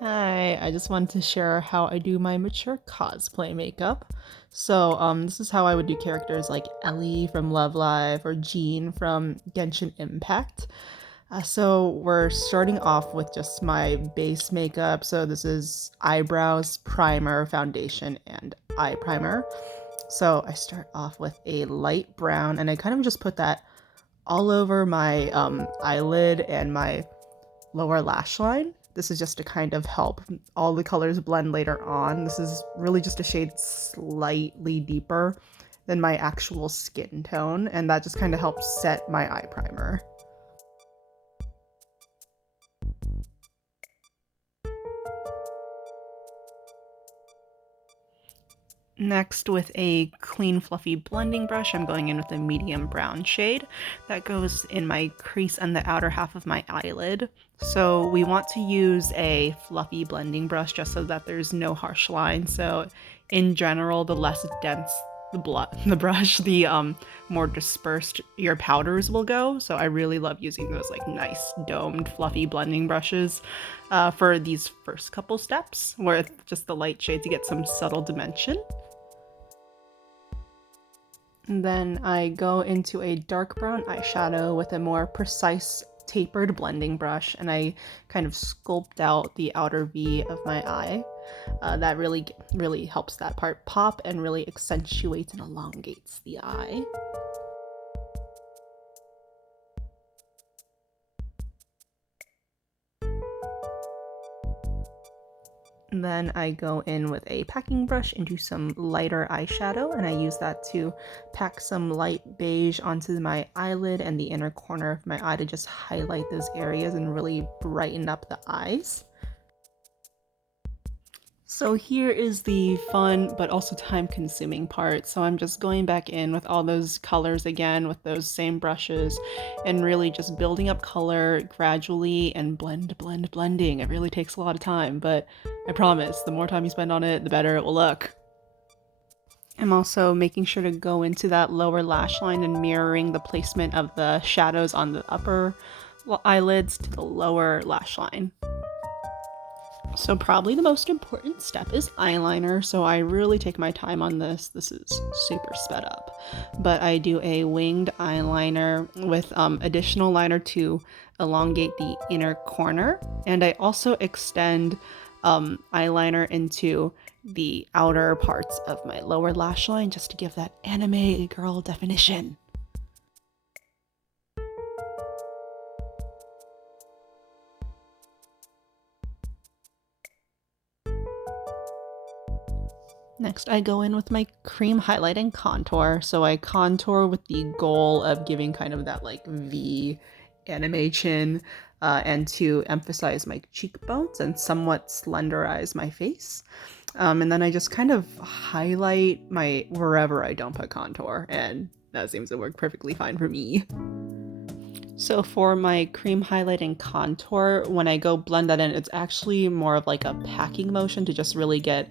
Hi, I just wanted to share how I do my mature cosplay makeup. This is how I would do characters like Ellie from Love Live or Jean from Genshin Impact. We're starting off with just my base makeup. So this is eyebrows, primer, foundation, and eye primer. So I start off with a light brown, and I kind of just put that all over my eyelid and my lower lash line. This is just to kind of help all the colors blend later on. This is really just a shade slightly deeper than my actual skin tone, and that just kind of helps set my eye primer. Next, with a clean, fluffy blending brush, I'm going in with a medium brown shade that goes in my crease and the outer half of my eyelid. So we want to use a fluffy blending brush just so that there's no harsh lines. So in general, the less dense the brush, the more dispersed your powders will go. So I really love using those like nice domed fluffy blending brushes for these first couple steps where it's just the light shade to get some subtle dimension. And then I go into a dark brown eyeshadow with a more precise tapered blending brush, and I kind of sculpt out the outer V of my eye. That really helps that part pop and really accentuates and elongates the eye. And then I go in with a packing brush into some lighter eyeshadow, and I use that to pack some light beige onto my eyelid and the inner corner of my eye to just highlight those areas and really brighten up the eyes. So here is the fun but also time consuming part. So I'm just going back in with all those colors again with those same brushes and really just building up color gradually and blending. It really takes a lot of time, but I promise the more time you spend on it, the better it will look. I'm also making sure to go into that lower lash line and mirroring the placement of the shadows on the upper eyelids to the lower lash line. So probably the most important step is eyeliner, so I really take my time on this. This is super sped up. But I do a winged eyeliner with additional liner to elongate the inner corner, and I also extend eyeliner into the outer parts of my lower lash line just to give that anime girl definition. Next, I go in with my cream highlight and contour. So I contour with the goal of giving kind of that like V anime chin and to emphasize my cheekbones and somewhat slenderize my face. And then I just kind of highlight my wherever I don't put contour, and that seems to work perfectly fine for me. So for my cream highlight and contour, when I go blend that in, it's actually more of like a packing motion to just really get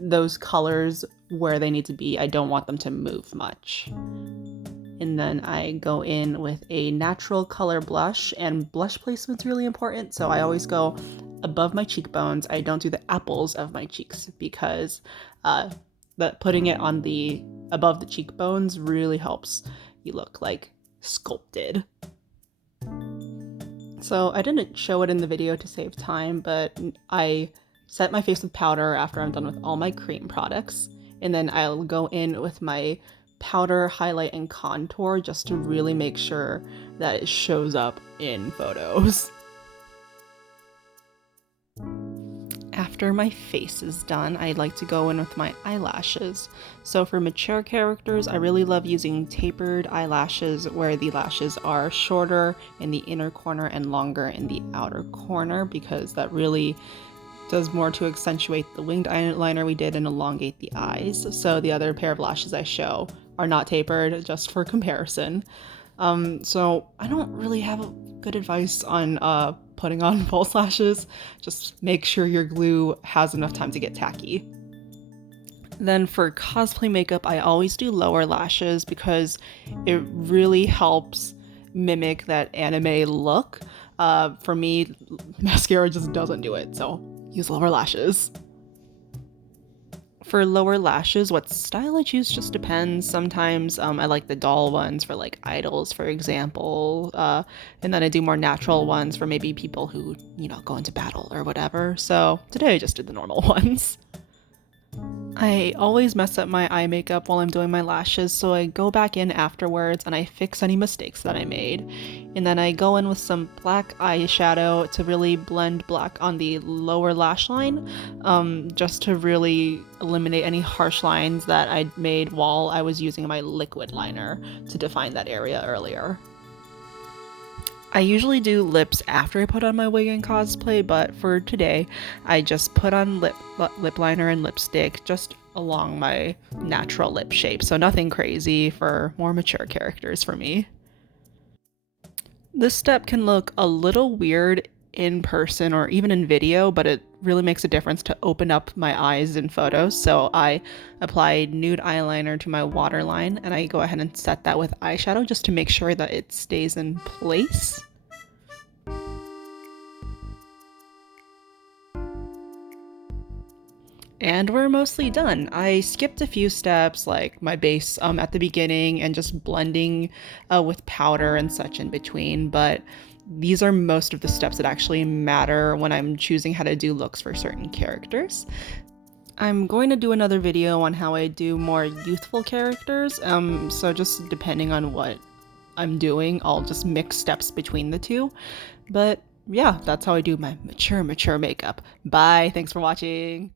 those colors where they need to be. I don't want them to move much. And then I go in with a natural color blush, and blush placement's really important. So I always go above my cheekbones. I don't do the apples of my cheeks because putting it on the above the cheekbones really helps you look like sculpted. So I didn't show it in the video to save time, but I set my face with powder after I'm done with all my cream products, and then I'll go in with my powder, highlight, and contour just to really make sure that it shows up in photos. After my face is done, I like to go in with my eyelashes. So for mature characters, I really love using tapered eyelashes where the lashes are shorter in the inner corner and longer in the outer corner, because that really does more to accentuate the winged eyeliner we did and elongate the eyes. So the other pair of lashes I show are not tapered, just for comparison. So I don't really have good advice on putting on false lashes. Just make sure your glue has enough time to get tacky. Then for cosplay makeup, I always do lower lashes because it really helps mimic that anime look. For me, mascara just doesn't do it, so use lower lashes. For lower lashes, what style I choose just depends. Sometimes I like the doll ones for like idols, for example, and then I do more natural ones for maybe people who, go into battle or whatever. So today I just did the normal ones. I always mess up my eye makeup while I'm doing my lashes, so I go back in afterwards and I fix any mistakes that I made. And then I go in with some black eyeshadow to really blend black on the lower lash line, just to really eliminate any harsh lines that I made while I was using my liquid liner to define that area earlier. I usually do lips after I put on my wig and cosplay, but for today, I just put on lip liner and lipstick just along my natural lip shape, so nothing crazy for more mature characters for me. This step can look a little weird in person or even in video, but it really makes a difference to open up my eyes in photos. So I apply nude eyeliner to my waterline and I go ahead and set that with eyeshadow just to make sure that it stays in place. And we're mostly done. I skipped a few steps like my base at the beginning and just blending with powder and such in between, but these are most of the steps that actually matter when I'm choosing how to do looks for certain characters. I'm going to do another video on how I do more youthful characters, so just depending on what I'm doing, I'll just mix steps between the two. But yeah, that's how I do my mature makeup. Bye, thanks for watching.